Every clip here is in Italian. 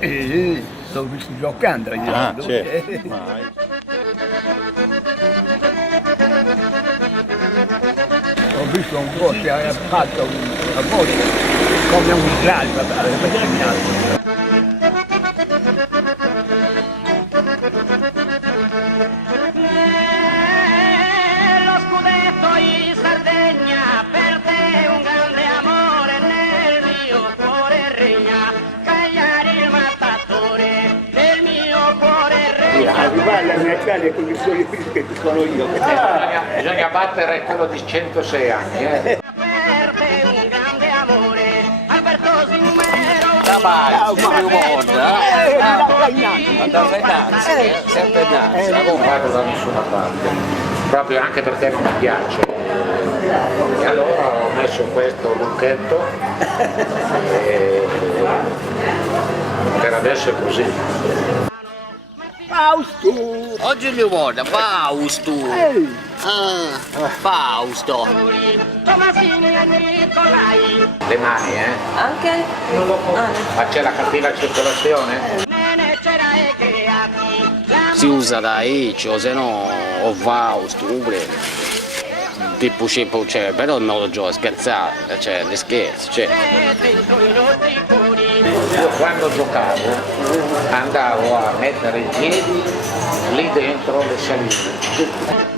L'ho visto giocando. Ah, certo. Ho visto un po' che aveva fatto una voce come un gallo, Lo scudetto in Sardegna, per te un grande amore nel mio cuore regna. Cagliari il mattatore, nel mio cuore regna. Arrivare alla mia casa con i suoi figli che sono io. Bisogna battere quello di 106 anni. Per te un grande amore, Alberto Numero. Vai, più volta, andate innanzi, sempre innanzi. Non vado da nessuna parte, proprio anche perché non mi piace. E allora ho messo questo lucchetto e per adesso è così. Fausto! Oggi mi vuole, Fausto! Fausto! Tomasini e Nicolai. Le mani, Anche? Ma c'è la cattiva circolazione? Nene c'era e Gheati. Si usa da Iccio, se no o Fausto, non prende. Tipo c'è, però il modo gioco scherzare, cioè, le scherzi, cioè. Dentro i nostri cuori. Io quando giocavo andavo a mettere i piedi lì dentro le saline.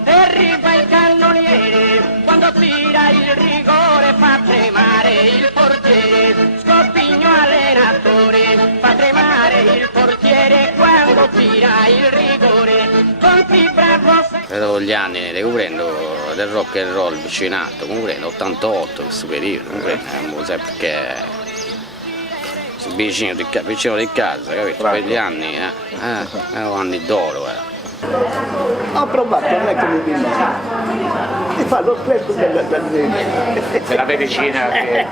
E arriva il cannoniere, quando tira il rigore fa tremare il portiere. Scoppigno allenatore, fa tremare il portiere quando tira il rigore. Conti bravo. Però gli anni li prendo del rock and roll vicinato, come prendo 88 questo periodo, come prendo, non so perché vicino di casa, capito? Quegli anni, erano anni d'oro. Ho provato a mettermi di mano e fa lo stesso Della medicina che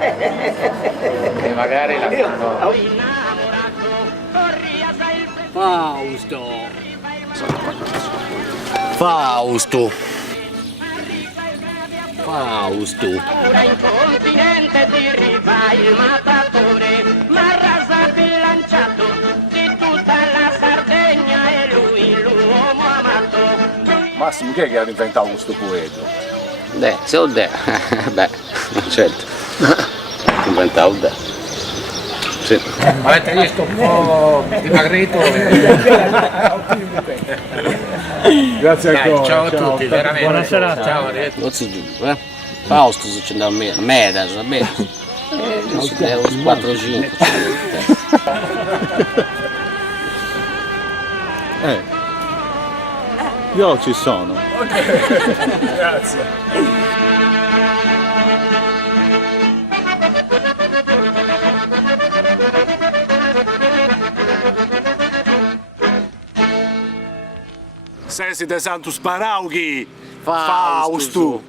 magari la fanno. Fausto! Fausto! Fausto! Ora in continente diriva il mattatore, ma rasa bilanciato di tutta la Sardegna e lui l'uomo amato. Massimo, chi è che ha inventato questo poeta? Se ho beh, certo. Inventavo sì. Avete visto un po' dimagrito? Grazie ancora. Ciao a tutti, veramente. Buonasera. Ciao, arrivederci. Non si giù, Fausto succede a me, sapete? Devo 4-5. Io ci sono. Grazie. Sesi de Santus Paraughi. Fausto.